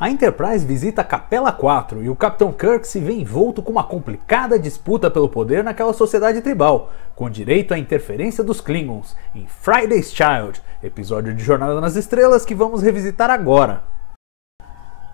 A Enterprise visita a Capela 4 e o Capitão Kirk se vê envolto com uma complicada disputa pelo poder naquela sociedade tribal, com direito à interferência dos Klingons, em Friday's Child, episódio de Jornada nas Estrelas que vamos revisitar agora.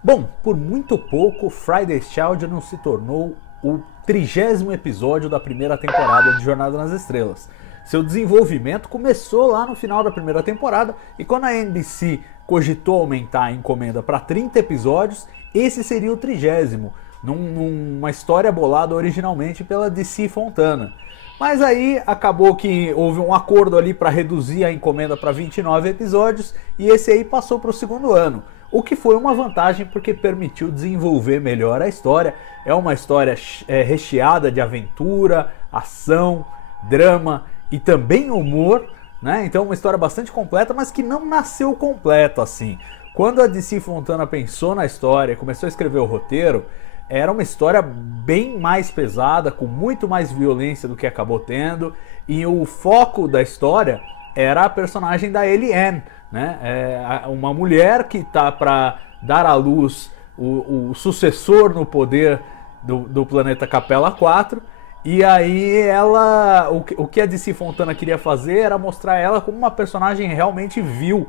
Bom, por muito pouco, Friday's Child não se tornou o 30º episódio da primeira temporada de Jornada nas Estrelas. Seu desenvolvimento começou lá no final da primeira temporada e quando a NBC cogitou aumentar a encomenda para 30 episódios, esse seria o 30º, numa história bolada originalmente pela DC Fontana. Mas aí acabou que houve um acordo ali para reduzir a encomenda para 29 episódios e esse aí passou para o segundo ano. O que foi uma vantagem porque permitiu desenvolver melhor a história. É uma história recheada de aventura, ação, drama e também humor, né? Então uma história bastante completa, mas que não nasceu completa assim. Quando a DC Fontana pensou na história e começou a escrever o roteiro, era uma história bem mais pesada, com muito mais violência do que acabou tendo, e o foco da história era a personagem da Eliane, né? Uma mulher que está para dar à luz o sucessor no poder do planeta Capela 4. E aí o que a DC Fontana queria fazer era mostrar ela como uma personagem realmente vil,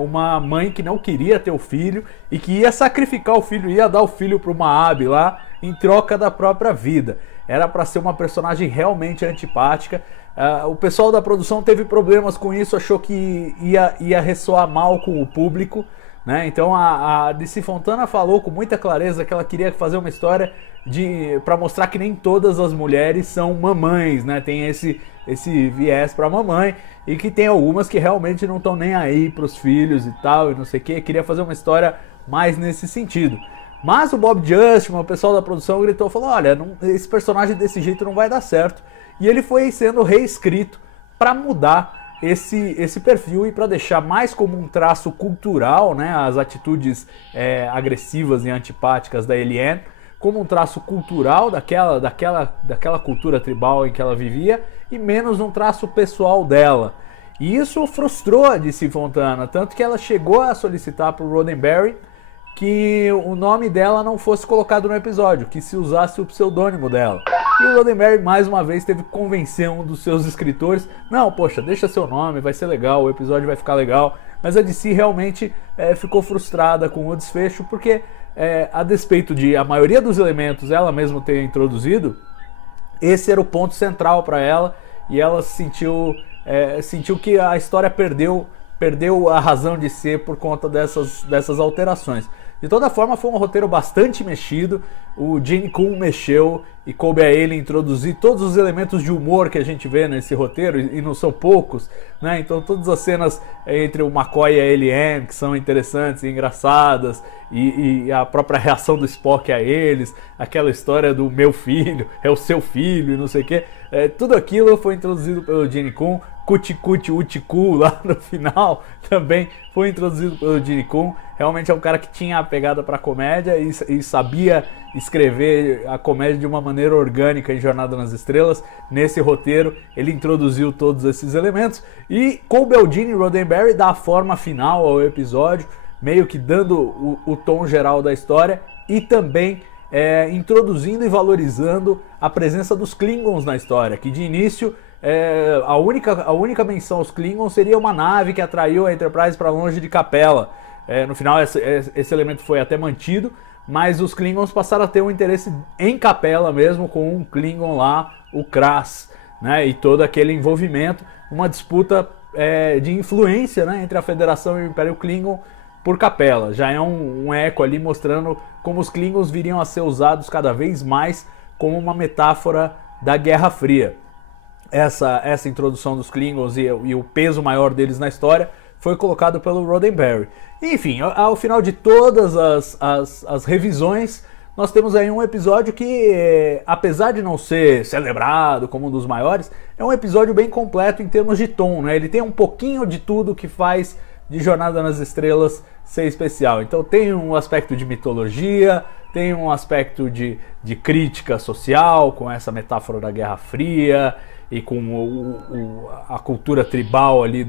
uma mãe que não queria ter o filho e que ia sacrificar o filho, ia dar o filho para uma Abby lá em troca da própria vida. Era para ser uma personagem realmente antipática. O pessoal da produção teve problemas com isso, achou que ia ressoar mal com o público, né? Então a DC Fontana falou com muita clareza que ela queria fazer uma história para mostrar que nem todas as mulheres são mamães, né? Tem esse viés para mamãe e que tem algumas que realmente não estão nem aí para os filhos e tal e não sei o que. Queria fazer uma história mais nesse sentido. Mas o Bob Justman, o pessoal da produção gritou, falou: olha, esse personagem desse jeito não vai dar certo. E ele foi sendo reescrito para mudar esse perfil e para deixar mais como um traço cultural, né, as atitudes agressivas e antipáticas da Eliane, como um traço cultural daquela cultura tribal em que ela vivia e menos um traço pessoal dela. E isso frustrou a DC Fontana, tanto que ela chegou a solicitar para o Roddenberry que o nome dela não fosse colocado no episódio, que se usasse o pseudônimo dela. E o Roddenberry mais uma vez teve que convencer um dos seus escritores: não, poxa, deixa seu nome, vai ser legal, o episódio vai ficar legal. Mas a DC realmente ficou frustrada com o desfecho, porque a despeito de a maioria dos elementos ela mesma ter introduzido, esse era o ponto central para ela, e ela sentiu que a história perdeu a razão de ser por conta dessas alterações. De toda forma, foi um roteiro bastante mexido. O Gene Coon mexeu e coube a ele introduzir todos os elementos de humor que a gente vê nesse roteiro, e não são poucos, né? Então todas as cenas entre o McCoy e a Eliane, que são interessantes e engraçadas, e a própria reação do Spock a eles, aquela história do meu filho, é o seu filho e não sei o que, tudo aquilo foi introduzido pelo Gene Coon. Cuti Uticu lá no final também foi introduzido pelo Gene Coon. Realmente é um cara que tinha a pegada para comédia e sabia escrever a comédia de uma maneira orgânica em Jornada nas Estrelas. Nesse roteiro ele introduziu todos esses elementos e coube ao Gene Roddenberry dar a forma final ao episódio, meio que dando o tom geral da história e também introduzindo e valorizando a presença dos Klingons na história, que de início a única menção aos Klingons seria uma nave que atraiu a Enterprise para longe de Capela. No final esse elemento foi até mantido, mas os Klingons passaram a ter um interesse em Capela mesmo, com um Klingon lá, o Kras, né, e todo aquele envolvimento, uma disputa de influência, né, entre a Federação e o Império Klingon por Capela. Já é um eco ali mostrando como os Klingons viriam a ser usados cada vez mais como uma metáfora da Guerra Fria. Essa introdução dos Klingons e o peso maior deles na história foi colocado pelo Roddenberry. Enfim, ao final de todas as revisões, nós temos aí um episódio que, apesar de não ser celebrado como um dos maiores, é um episódio bem completo em termos de tom, né? Ele tem um pouquinho de tudo que faz de Jornada nas Estrelas ser especial. Então tem um aspecto de mitologia, tem um aspecto de crítica social, com essa metáfora da Guerra Fria, e com a cultura tribal ali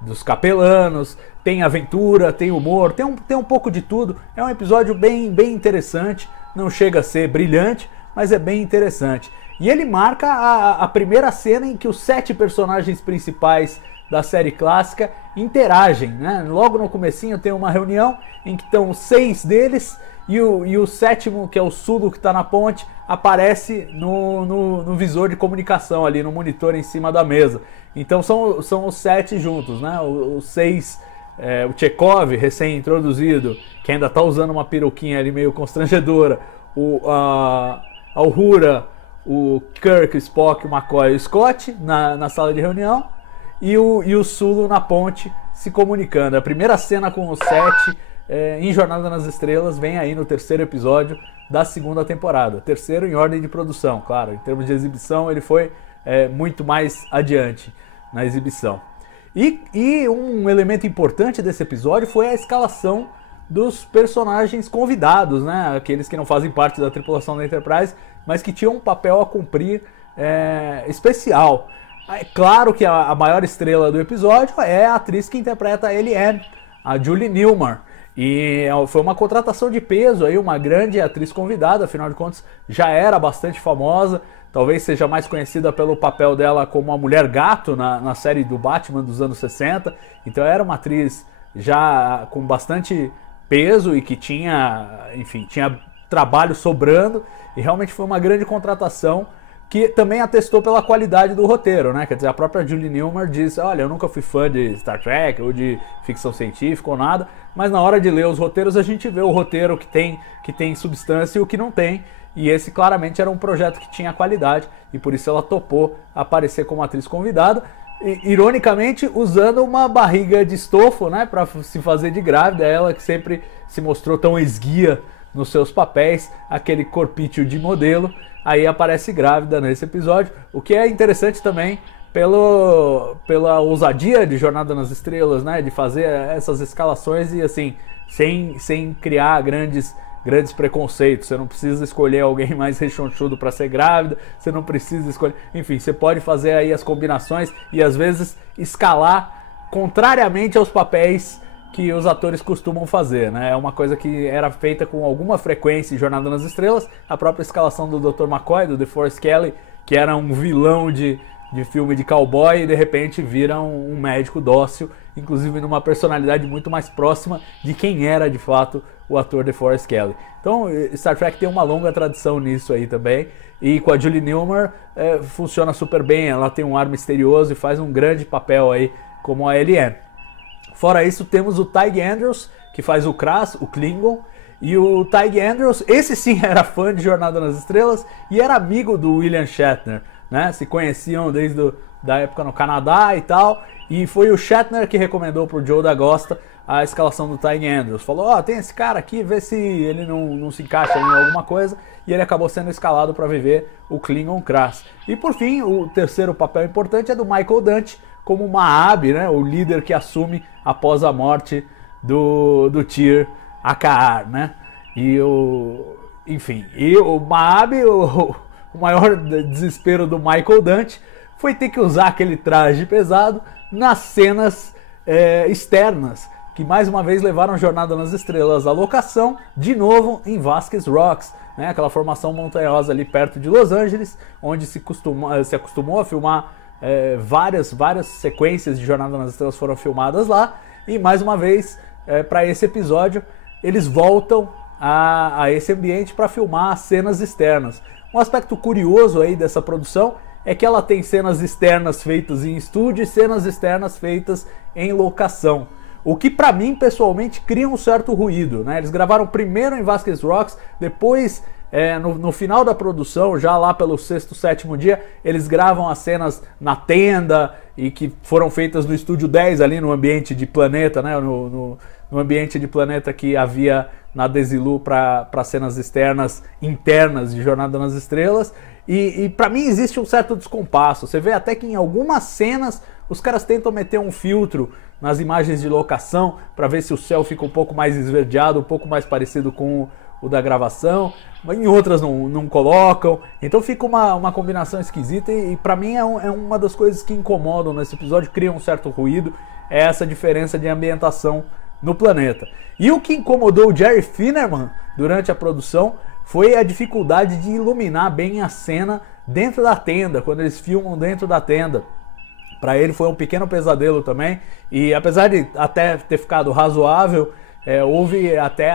dos capelanos, tem aventura, tem humor, tem um pouco de tudo. É um episódio bem interessante, não chega a ser brilhante, mas é bem interessante. E ele marca a primeira cena em que os 7 personagens principais da série clássica interagem, né? Logo no comecinho tem uma reunião em que estão 6 deles e o 7º, que é o Sulu, que está na ponte, aparece no visor de comunicação ali, no monitor em cima da mesa. Então são os 7 juntos, né? Os 6, o Chekhov, recém-introduzido, que ainda está usando uma peruquinha ali meio constrangedora, a Uhura, o Kirk, o Spock, o McCoy e o Scott na sala de reunião, e o Sulu na ponte se comunicando. A primeira cena com os 7 em Jornada nas Estrelas vem aí no 3º episódio da 2ª temporada. 3º em ordem de produção, claro. Em termos de exibição, ele foi muito mais adiante na exibição. E um elemento importante desse episódio foi a escalação dos personagens convidados, né? Aqueles que não fazem parte da tripulação da Enterprise, mas que tinham um papel a cumprir especial. É claro que a maior estrela do episódio é a atriz que interpreta a Eliane, a Julie Newmar. E foi uma contratação de peso, aí, uma grande atriz convidada, afinal de contas já era bastante famosa, talvez seja mais conhecida pelo papel dela como a Mulher Gato na série do Batman dos anos 60, então era uma atriz já com bastante peso e que tinha trabalho sobrando, e realmente foi uma grande contratação que também atestou pela qualidade do roteiro, né? Quer dizer, a própria Julie Newmar disse: olha, eu nunca fui fã de Star Trek ou de ficção científica ou nada, mas na hora de ler os roteiros a gente vê o roteiro que tem substância e o que não tem, e esse claramente era um projeto que tinha qualidade, e por isso ela topou aparecer como atriz convidada, ironicamente usando uma barriga de estofo, né, para se fazer de grávida, ela que sempre se mostrou tão esguia nos seus papéis, aquele corpício de modelo, aí aparece grávida nesse episódio, o que é interessante também pela ousadia de Jornada nas Estrelas, né, de fazer essas escalações e assim, sem criar grandes preconceitos. Você não precisa escolher alguém mais rechonchudo para ser grávida, você não precisa escolher, enfim, você pode fazer aí as combinações e às vezes escalar contrariamente aos papéis que os atores costumam fazer, né? É uma coisa que era feita com alguma frequência em Jornada nas Estrelas, a própria escalação do Dr. McCoy, do DeForest Kelley, que era um vilão de filme de cowboy, e de repente vira um médico dócil, inclusive numa personalidade muito mais próxima de quem era de fato o ator DeForest Kelley. Então Star Trek tem uma longa tradição nisso aí também, e com a Julie Newmar funciona super bem, ela tem um ar misterioso e faz um grande papel aí como a Eliane. Fora isso, temos o Tig Andrews, que faz o Kras, o Klingon. E o Tig Andrews, esse sim era fã de Jornada nas Estrelas e era amigo do William Shatner, né? Se conheciam desde da época no Canadá e tal. E foi o Shatner que recomendou pro Joe D'Agosta a escalação do Tig Andrews. Falou, tem esse cara aqui, vê se ele não se encaixa em alguma coisa. E ele acabou sendo escalado para viver o Klingon Kras. E por fim, o terceiro papel importante é do Michael Dante, como Ma'ab, né, o líder que assume após a morte do Tyr Akar, né? E o Ma'ab, o maior desespero do Michael Dante foi ter que usar aquele traje pesado nas cenas externas, que mais uma vez levaram Jornada nas Estrelas à locação, de novo em Vasquez Rocks, né? Aquela formação montanhosa ali perto de Los Angeles, onde se acostumou a filmar várias sequências de Jornada nas Estrelas foram filmadas lá, e mais uma vez, para esse episódio, eles voltam a esse ambiente para filmar as cenas externas. Um aspecto curioso aí dessa produção é que ela tem cenas externas feitas em estúdio e cenas externas feitas em locação, o que para mim pessoalmente cria um certo ruído, né? Eles gravaram primeiro em Vasquez Rocks, depois no final da produção, já lá pelo 6º, 7º dia, eles gravam as cenas na tenda e que foram feitas no Estúdio 10 ali no ambiente de planeta, né? No ambiente de planeta que havia na Desilu para cenas externas internas de Jornada nas Estrelas. E para mim existe um certo descompasso. Você vê até que em algumas cenas os caras tentam meter um filtro nas imagens de locação para ver se o céu fica um pouco mais esverdeado, um pouco mais parecido com o da gravação, mas em outras não colocam, então fica uma combinação esquisita e para mim é uma das coisas que incomodam nesse episódio, cria um certo ruído. é essa diferença de ambientação no planeta. E o que incomodou o Jerry Finnerman durante a produção foi a dificuldade de iluminar bem a cena dentro da tenda, quando eles filmam dentro da tenda. Para ele foi um pequeno pesadelo também, e apesar de até ter ficado razoável, houve até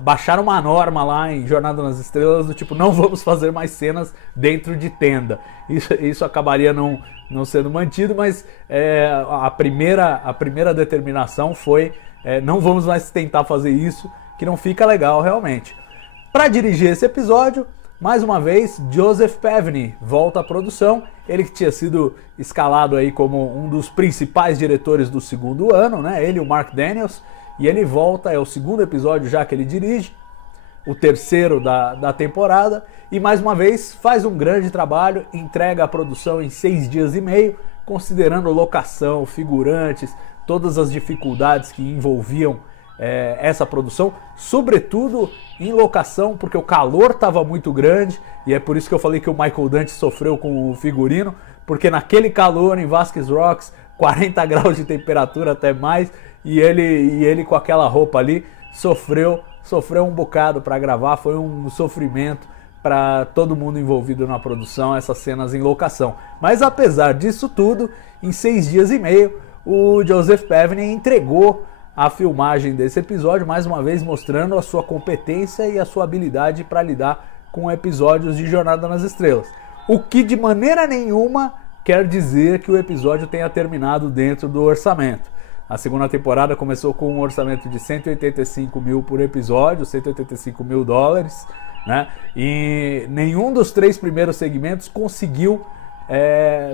baixar uma norma lá em Jornada nas Estrelas do tipo, não vamos fazer mais cenas dentro de tenda. Isso acabaria não sendo mantido, mas a primeira determinação foi não vamos mais tentar fazer isso, que não fica legal realmente. Para dirigir esse episódio, mais uma vez, Joseph Pevney volta à produção. Ele que tinha sido escalado aí como um dos principais diretores do segundo ano, né? Ele e o Mark Daniels. E ele volta, é o segundo episódio já que ele dirige, o terceiro da temporada. E mais uma vez faz um grande trabalho, entrega a produção em 6 dias e meio, considerando locação, figurantes, todas as dificuldades que envolviam essa produção, sobretudo em locação, porque o calor estava muito grande, e é por isso que eu falei que o Michael Dante sofreu com o figurino, porque naquele calor em Vasquez Rocks, 40 graus de temperatura até mais, e ele com aquela roupa ali sofreu um bocado para gravar, foi um sofrimento para todo mundo envolvido na produção, essas cenas em locação. Mas apesar disso tudo, em 6 dias e meio, o Joseph Pevney entregou a filmagem desse episódio, mais uma vez mostrando a sua competência e a sua habilidade para lidar com episódios de Jornada nas Estrelas. O que de maneira nenhuma quer dizer que o episódio tenha terminado dentro do orçamento. A segunda temporada começou com um orçamento de 185 mil por episódio, 185 mil dólares, né? E nenhum dos 3 primeiros segmentos conseguiu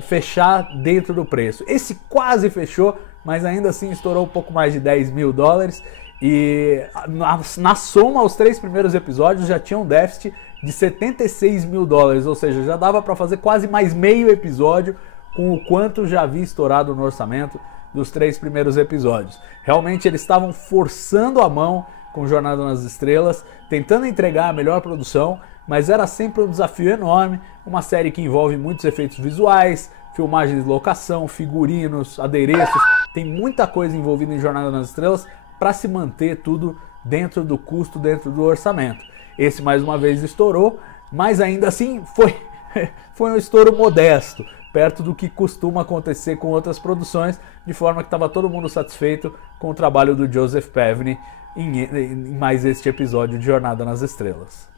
fechar dentro do preço. Esse quase fechou, mas ainda assim estourou um pouco mais de 10 mil dólares. E na soma, os 3 primeiros episódios já tinham um déficit de 76 mil dólares, ou seja, já dava para fazer quase mais meio episódio com o quanto já havia estourado no orçamento dos 3 primeiros episódios. Realmente eles estavam forçando a mão com Jornada nas Estrelas, tentando entregar a melhor produção, mas era sempre um desafio enorme, uma série que envolve muitos efeitos visuais, filmagens de locação, figurinos, adereços, tem muita coisa envolvida em Jornada nas Estrelas para se manter tudo dentro do custo, dentro do orçamento. Esse mais uma vez estourou, mas ainda assim foi um estouro modesto, perto do que costuma acontecer com outras produções, de forma que estava todo mundo satisfeito com o trabalho do Joseph Pevney em mais este episódio de Jornada nas Estrelas.